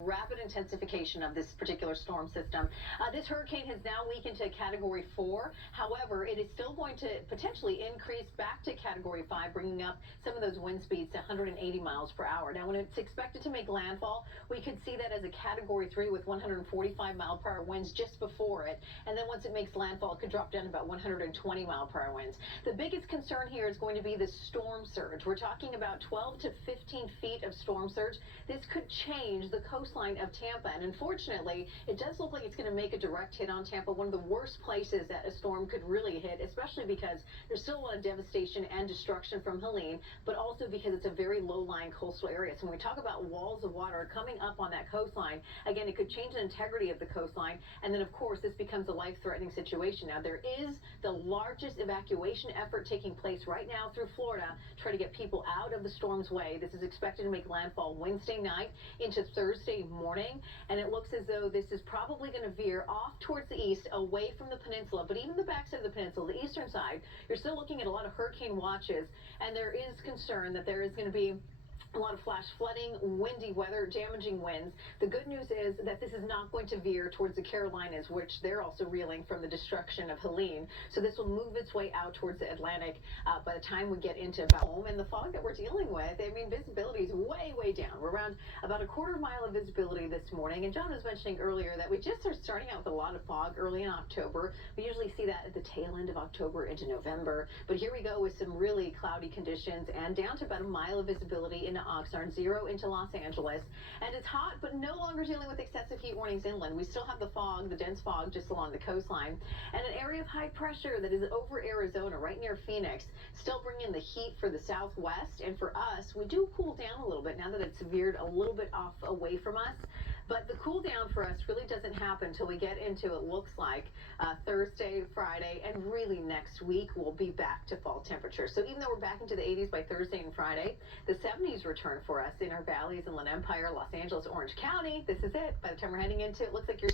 Rapid intensification of this particular storm system. This hurricane has now weakened to Category 4. However, it is still going to potentially increase back to Category 5, bringing up some of those wind speeds to 180 miles per hour. Now, when it's expected to make landfall, we could see that as a Category 3 with 145 mile per hour winds just before it. And then once it makes landfall, it could drop down to about 120 mile per hour winds. The biggest concern here is going to be the storm surge. We're talking about 12 to 15 feet of storm surge. This could change the coastline of Tampa, and unfortunately, it does look like it's going to make a direct hit on Tampa, one of the worst places that a storm could really hit, especially because there's still a lot of devastation and destruction from Helene, but also because it's a very low-lying coastal area. So when we talk about walls of water coming up on that coastline, again, it could change the integrity of the coastline, and then, of course, this becomes a life-threatening situation. Now, there is the largest evacuation effort taking place right now through Florida, trying to get people out of the storm's way. This is expected to make landfall Wednesday night into Thursday morning, and it looks as though this is probably going to veer off towards the east, away from the peninsula. But even the backside of the peninsula, the eastern side, you're still looking at a lot of hurricane watches, and there is concern that there is going to be a lot of flash flooding, windy weather, damaging winds. The good news is that this is not going to veer towards the Carolinas, which they're also reeling from the destruction of Helene. So this will move its way out towards the Atlantic by the time we get into home. And the fog that we're dealing with, I mean, visibility is way, way down. We're around about a quarter mile of visibility this morning. And John was mentioning earlier that we just are starting out with a lot of fog early in October. We usually see that at the tail end of October into November. But here we go with some really cloudy conditions and down to about a mile of visibility in Oxnard, 0 into Los Angeles. And it's hot, but no longer dealing with excessive heat warnings inland. We still have the fog, the dense fog just along the coastline, and an area of high pressure that is over Arizona, right near Phoenix, still bringing the heat for the southwest. And for us, we do cool down a little bit now that it's veered a little bit off away from us. But the cool down for us really doesn't happen until we get into, it looks like, Thursday, Friday, and really next week we'll be back to fall temperatures. So even though we're back into the 80s by Thursday and Friday, the 70s return for us in our valleys, Inland Empire, Los Angeles, Orange County. This is it. By the time we're heading into it, looks like you're